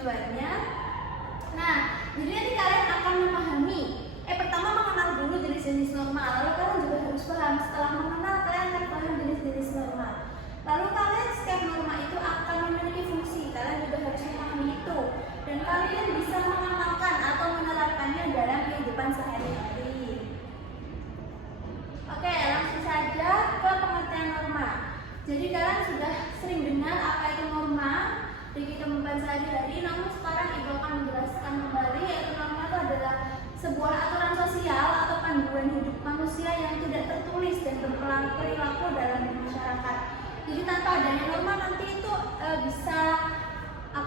tujuannya. Nah, jadi nanti kalian akan memahami. Pertama mengenal dulu jenis-jenis norma. Lalu kalian juga harus paham. Setelah mengenal, kalian akan paham jenis-jenis norma. Lalu kalian setiap norma itu akan memiliki fungsi. Kalian juga harus memahami itu. Dan kalian bisa mengamalkan atau menerapkannya dalam kehidupan sehari-hari. Oke, langsung saja ke pengertian norma. Jadi kalian sudah sering dengar apa itu norma di kehidupan sehari-hari. Namun sekarang Ibu akan menjelaskan kembali, yaitu norma itu adalah sebuah aturan sosial atau panduan hidup manusia yang tidak tertulis dan berperilaku dalam masyarakat. Jadi tanpa adanya norma nanti itu bisa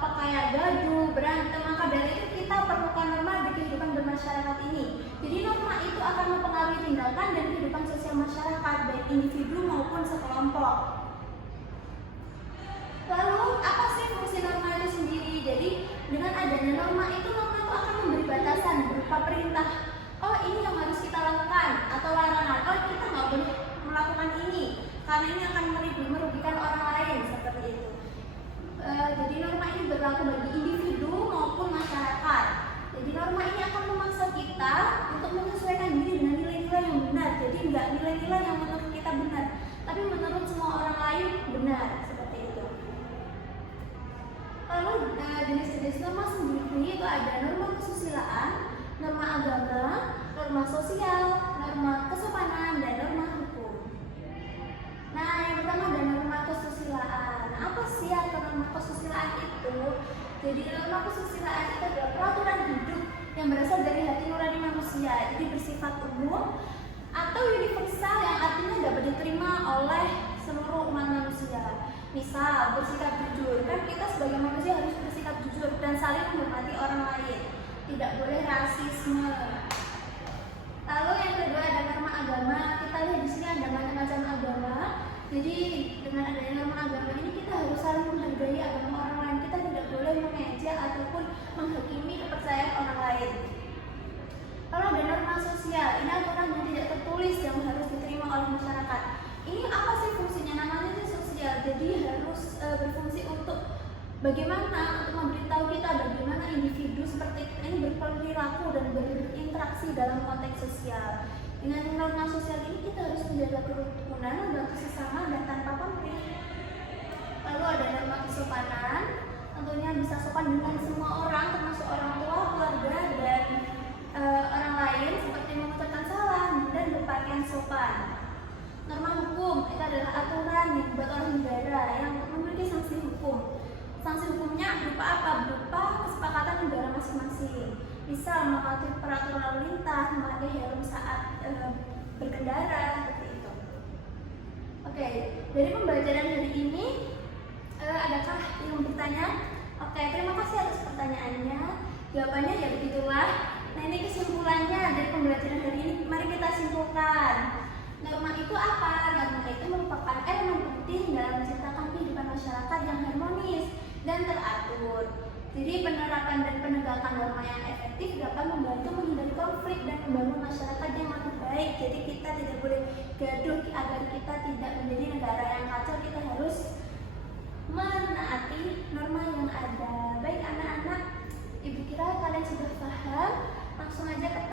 kayak gaduh, berantem. Maka dari itu kita perlukan norma di kehidupan bermasyarakat ini. Jadi norma itu akan mempengaruhi tindakan dan kehidupan sosial masyarakat, baik individu maupun sekelompok. Lalu apa sih fungsi norma itu sendiri? Jadi dengan adanya norma itu akan memberi batasan berupa perintah. Oh, ini yang harus kita lakukan, atau larangan. Oh, kita nggak boleh melakukan ini karena ini akan merugikan orang lain, seperti itu. Jadi norma ini berlaku bagi individu maupun masyarakat. Jadi norma ini akan memaksa kita untuk menyesuaikan diri dengan nilai-nilai yang benar. Jadi nggak nilai-nilai yang menurut kita benar, tapi menurut semua orang lain benar, seperti itu. Lalu jenis-jenis norma sendiri itu ada norma kesusilaan, norma agama, norma sosial, norma kesopanan, dan norma hukum. Nah, yang pertama ada norma kesusilaan. Apa sih arti norma kesusilaan itu? Jadi norma kesusilaan itu adalah peraturan hidup yang berasal dari hati nurani manusia. Jadi bersifat umum atau universal yang artinya dapat diterima oleh seluruh umat manusia. Misal bersikap jujur, kan kita sebagai manusia harus bersikap jujur dan saling menghormati orang lain. Tidak boleh rasisme. Lalu yang kedua ada norma agama. Kita lihat di sini ada macam-macam agama. Jadi dengan adanya norma agama ini kita harus saling menghargai agama orang lain. Kita tidak boleh mengejek ataupun menghakimi kepercayaan orang lain. Lalu ada norma sosial. Ini aturan yang tidak tertulis yang harus diterima oleh masyarakat. Ini apa sih fungsinya? Namanya itu sosial. Jadi harus berfungsi untuk bagaimana untuk memberitahu kita bagaimana individu seperti kita ini berperilaku dan berinteraksi dalam konteks sosial. Dengan norma sosial ini kita harus menjaga kerukunan, membantu sesama dan tanpa konflik. Lalu ada norma kesopanan, tentunya bisa sopan dengan semua orang, termasuk orang tua, keluarga, dan orang lain, seperti mengucapkan salam dan berpakaian sopan. Norma hukum itu adalah aturan yang dibuat oleh negara yang memiliki sanksi hukum. Sanksi hukumnya berupa apa? Berupa kesepakatan negara masing-masing. Misal mematuhi peraturan lalu lintas, memakai helm saat berkendara, seperti itu. Oke, dari pembelajaran hari ini, adakah yang bertanya? Oke, terima kasih atas pertanyaannya. Jawabannya ya begitulah. Nah, ini kesimpulannya dari pembelajaran hari ini. Mari kita simpulkan. Norma itu apa? Norma itu merupakan elemen penting dalam menciptakan kehidupan masyarakat yang harmonis dan teratur. Jadi penerapan dan penegakan norma yang efektif dapat membantu menghindari konflik dan membangun masyarakat yang lebih baik. Jadi kita tidak boleh gaduh agar kita